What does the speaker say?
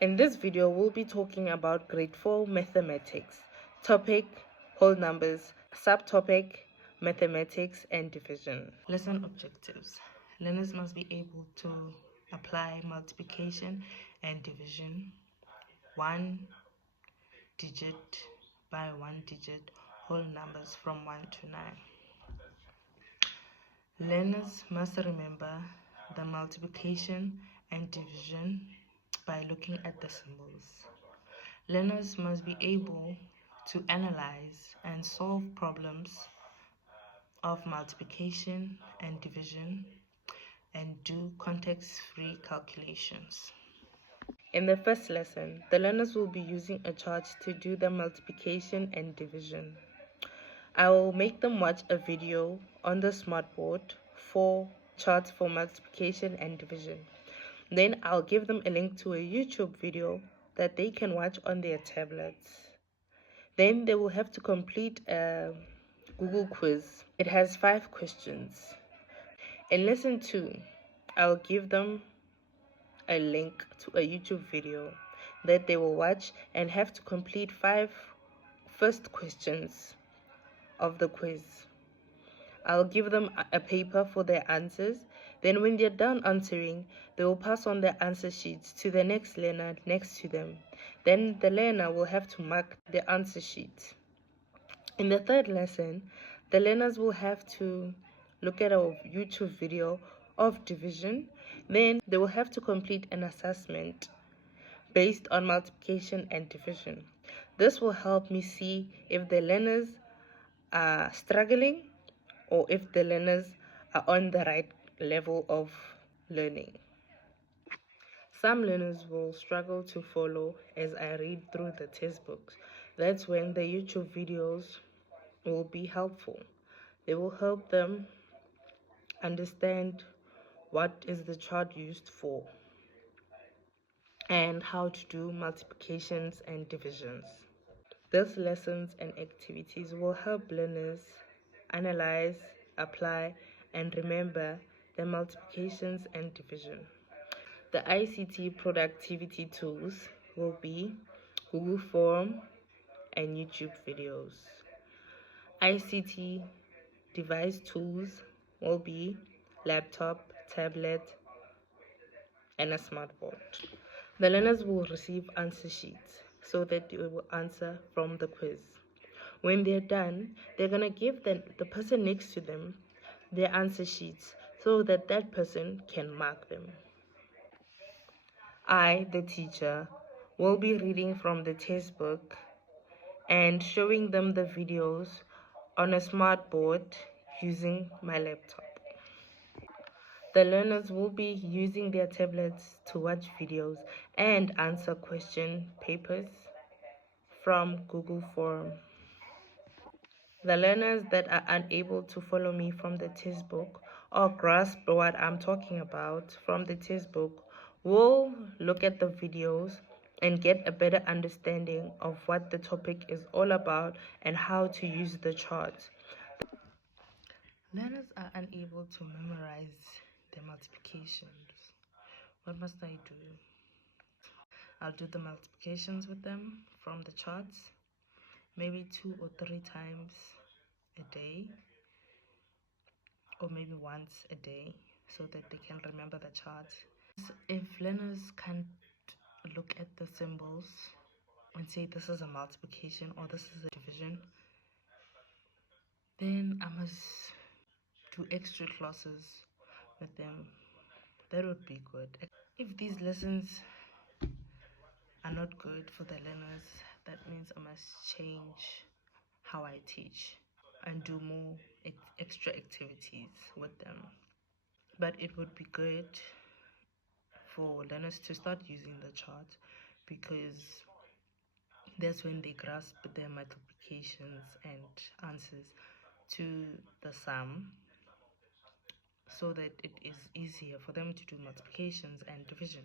In this video, we'll be talking about grade 4 mathematics. Topic, whole numbers. Subtopic, mathematics and division. Lesson objectives. Learners must be able to apply multiplication and division, one digit by one digit whole numbers from 1 to 9. Learners must remember the multiplication and division by looking at the symbols. Learners must be able to analyze and solve problems of multiplication and division and do context-free calculations. In the first lesson, the learners will be using a chart to do the multiplication and division. I will make them watch a video on the smartboard for charts for multiplication and division. Then I'll give them a link to a YouTube video that they can watch on their tablets. Then they will have to complete a Google quiz. It has 5 questions. In lesson 2, I'll give them a link to a YouTube video that they will watch and have to complete 5 first questions of the quiz. I'll give them a paper for their answers. Then when they're done answering, they will pass on their answer sheets to the next learner next to them. Then the learner will have to mark the answer sheet. In the third lesson, the learners will have to look at a YouTube video of division. Then they will have to complete an assessment based on multiplication and division. This will help me see if the learners are struggling or if the learners are on the right level of learning. Some learners will struggle to follow as I read through the textbooks. That's when the YouTube videos will be helpful. They will help them understand what is the chart used for and how to do multiplications and divisions. These lessons and activities will help learners analyze, apply, and remember the multiplications and division. The ICT productivity tools will be Google Form and YouTube videos. ICT device tools will be laptop, tablet, and a smartboard. The learners will receive answer sheets so that they will answer from the quiz. When they're done, they're going to give the person next to them their answer sheets so that that person can mark them. I, the teacher, will be reading from the textbook and showing them the videos on a smartboard using my laptop. The learners will be using their tablets to watch videos and answer question papers from Google Form. The learners that are unable to follow me from the textbook or grasp what I'm talking about from the textbook will look at the videos and get a better understanding of what the topic is all about and how to use the charts. Learners are unable to memorize the multiplications. What must I do? I'll do the multiplications with them from the charts, maybe 2 or 3 times a day, or maybe once a day, so that they can remember the charts. If learners can't look at the symbols and say this is a multiplication or this is a division, then I must do extra classes with them. That would be good. If these lessons are not good for the learners, that means I must change how I teach and do more extra activities with them. But it would be good for learners to start using the chart because that's when they grasp their multiplications and answers to the sum, so that it is easier for them to do multiplications and division.